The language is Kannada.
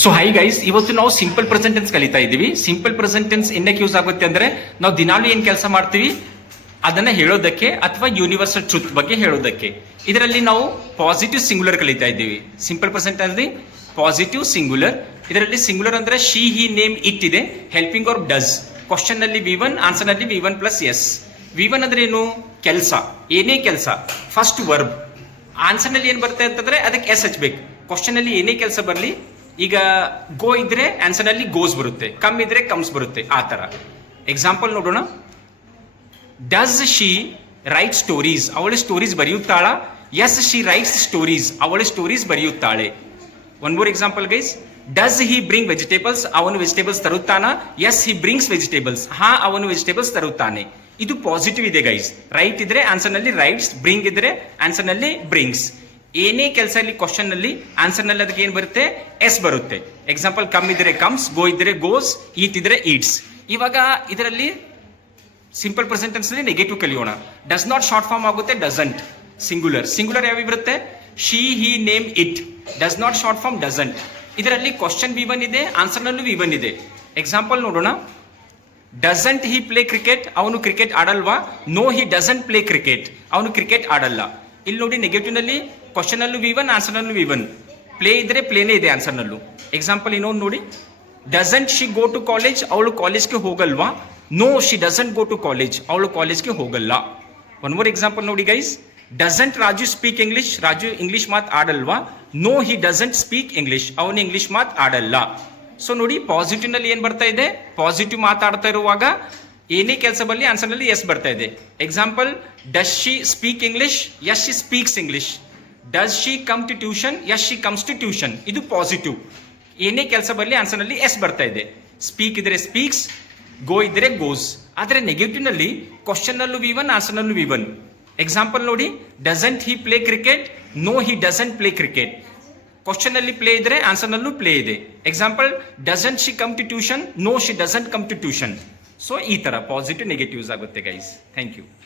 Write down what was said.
ಸೊ ಹೈ ಗೈಸ್, ಇವತ್ತು ನಾವು ಸಿಂಪಲ್ ಪ್ರೆಸೆಂಟ್ ಟೆನ್ಸ್ ಕಲಿತಾ ಇದ್ದೀವಿ. ಸಿಂಪಲ್ ಪ್ರೆಸೆಂಟ್ ಟೆನ್ಸ್ ಏನಕ್ಕೆ ಯೂಸ್ ಆಗುತ್ತೆ ಅಂದ್ರೆ, ನಾವು ದಿನಾಲು ಏನ್ ಕೆಲಸ ಮಾಡ್ತೀವಿ ಅದನ್ನ ಹೇಳೋದಕ್ಕೆ ಅಥವಾ ಯೂನಿವರ್ಸಲ್ ಟ್ರೂತ್ ಬಗ್ಗೆ ಹೇಳೋದಕ್ಕೆ. ಇದರಲ್ಲಿ ನಾವು ಪಾಸಿಟಿವ್ ಸಿಂಗುಲರ್ ಕಲಿತಾ ಇದ್ದೀವಿ. ಸಿಂಪಲ್ ಪ್ರೆಸೆಂಟ್ ಅಲ್ಲಿ ಪಾಸಿಟಿವ್ ಸಿಂಗುಲರ್. ಇದರಲ್ಲಿ ಸಿಂಗುಲರ್ ಅಂದ್ರೆ ಶಿ, ಹಿ, ನೇಮ್, ಇಟ್ ಇದೆ. Helping or does. ಕ್ವಶನ್ ನಲ್ಲಿ V1, ಆನ್ಸರ್ ನಲ್ಲಿ V1 ಪ್ಲಸ್ ಎಸ್. V1 ಅಂದ್ರೆ ಏನು? ಕೆಲಸ, ಏನೇ ಕೆಲಸ. First verb. ಆನ್ಸರ್ ನಲ್ಲಿ ಏನ್ ಬರುತ್ತೆ ಅಂತಂದ್ರೆ ಅದಕ್ಕೆ ಎಸ್ ಹಚ್ಬೇಕು. ಕ್ವಶನ್ ಅಲ್ಲಿ ಏನೇ ಕೆಲಸ ಬರಲಿ, ಈಗ ಗೋ ಇದ್ರೆ ಆನ್ಸರ್ ನಲ್ಲಿ ಗೋಸ್ ಬರುತ್ತೆ, ಕಮ್ ಇದ್ರೆ ಕಮ್ಸ್ ಬರುತ್ತೆ, ಆ ತರ. ಎಕ್ಸಾಂಪಲ್ ನೋಡೋಣ. Does she write stories? ಅವಳು ಸ್ಟೋರೀಸ್ ಬರೆಯುತ್ತಾಳ? Yes, she writes stories. ಅವಳು ಸ್ಟೋರೀಸ್ ಬರೆಯುತ್ತಾಳೆ. One more example guys. Does he bring vegetables? ಅವನು ವೆಜಿಟೇಬಲ್ಸ್ ತರುತ್ತಾನ? Yes, he brings vegetables. ಹಾ, ಅವನು ವೆಜಿಟೇಬಲ್ಸ್ ತರುತ್ತಾನೆ. ಇದು ಪಾಸಿಟಿವ್ ಇದೆ ಗೈಸ್. ರೈಟ್ ಇದ್ರೆ ಆನ್ಸರ್ ನಲ್ಲಿ ರೈಟ್ಸ್, ಬ್ರಿಂಗ್ ಇದ್ರೆ ಆನ್ಸರ್ ನಲ್ಲಿ ಬ್ರಿಂಗ್ಸ್. ಏನೇ ಕೆಲಸ ಇಲ್ಲಿ ಕ್ವಶನ್ ನಲ್ಲಿ ಆನ್ಸರ್ ನಲ್ಲಿ ಅದಕ್ಕೆ ಏನ್ ಬರುತ್ತೆ? ಎಸ್ ಬರುತ್ತೆ. ಎಕ್ಸಾಂಪಲ್, ಕಮ್ ಇದ್ರೆ ಕಮ್ಸ್, ಗೋ ಇದ್ರೆ ಗೋಸ್, ಈಟ್ ಇದ್ರೆ ಈಟ್ಸ್. ಇವಾಗ ಇದರಲ್ಲಿ ಸಿಂಪಲ್ ಪ್ರೆಸೆಂಟ್ ಟೆನ್ಸ್ ನಲ್ಲಿ ನೆಗೆಟಿವ್ ಕಲಿಯೋಣ. ಡಸ್ ನಾಟ್ ಶಾರ್ಟ್ ಫಾರ್ಮ್ ಆಗುತ್ತೆ ಡಸಂಟ್. ಸಿಂಗುಲರ್. ಸಿಂಗುಲರ್ ಯಾವ ಬರುತ್ತೆ? She, he, name, it. Does not short form doesn't. ಇದರಲ್ಲಿ ಕ್ವಶನ್ V1 ಇದೆ, ಆನ್ಸರ್ ನಲ್ಲೂ V1 ಇದೆ. ಎಕ್ಸಾಂಪಲ್ ನೋಡೋಣ. Doesn't he play cricket? ಅವನು ಕ್ರಿಕೆಟ್ ಆಡಲ್ವಾ? No, he doesn't play cricket. ಅವನು ಕ್ರಿಕೆಟ್ ಆಡಲ್ಲ. ಇಲ್ಲಿ ನೋಡಿ, ನೆಗೆಟಿವ್ ನಲ್ಲಿ ಕ್ವಶನ್ ನಲ್ಲೂ V1, ಆನ್ಸರ್ ನಲ್ಲೂ V1. ಪ್ಲೇ ಇದ್ರೆ ಪ್ಲೇನೇ ಇದೆ ಆನ್ಸರ್ ನಲ್ಲೂ. ಎಕ್ಸಾಂಪಲ್ ಇನ್ನೊಂದು ನೋಡಿ. Doesn't she go to college? ಅವಳು ಕಾಲೇಜ್ಗೆ ಹೋಗಲ್ವಾ? No, she doesn't go to college. ಅವಳು ಕಾಲೇಜ್ಗೆ ಹೋಗಲ್ಲ. ಒನ್ ಮೋರ್ ಎಕ್ಸಾಂಪಲ್ ನೋಡಿ guys. Doesn't Raju speak English? Raju English ಮಾತ್ ಆಡಲ್ವಾ? No, he doesn't speak English. ಅವನು ಇಂಗ್ಲಿಷ್ ಮಾತ್ ಆಡಲ್ಲ. ಸೊ ನೋಡಿ, ಪಾಸಿಟಿವ್ ನಲ್ಲಿ ಏನ್ ಬರ್ತಾ ಇದೆ? ಪಾಸಿಟಿವ್ ಮಾತಾಡ್ತಾ ಇರುವಾಗ ಏನೇ ಕೆಲಸ ಬರಲಿ ಆನ್ಸರ್ ನಲ್ಲಿ ಎಸ್ ಬರ್ತಾ ಇದೆ. Example, does she speak English? Yes, she speaks English. Does she come to tuition? Yes, she comes to tuition. ಇದು ಪಾಸಿಟಿವ್. ಏನೇ ಕೆಲಸ ಬರಲಿ ಆನ್ಸರ್ ನಲ್ಲಿ ಎಸ್ ಬರ್ತಾ ಇದೆ. ಸ್ಪೀಕ್ ಇದ್ರೆ ಸ್ಪೀಕ್ಸ್, ಗೋ ಇದ್ರೆ ಗೋಸ್. ಆದ್ರೆ ನೆಗೆಟಿವ್ ನಲ್ಲಿ ಕ್ವಶನ್ ನಲ್ಲೂ V1, ಆನ್ಸರ್ ನಲ್ಲೂ V1. ಎಕ್ಸಾಂಪಲ್ ನೋಡಿ. Doesn't he play cricket? No, he doesn't play cricket. Question ಅಲ್ಲಿ ಪ್ಲೇ ಇದ್ರೆ ಆನ್ಸರ್ ನಲ್ಲೂ ಪ್ಲೇ ಇದೆ. Example, doesn't she come to tuition? No, she doesn't come to tuition. So ಈ ತರ ಪಾಸಿಟಿವ್ ನೆಗೆಟಿವ್ಸ್ ಆಗುತ್ತೆ ಗೈಸ್. Thank you.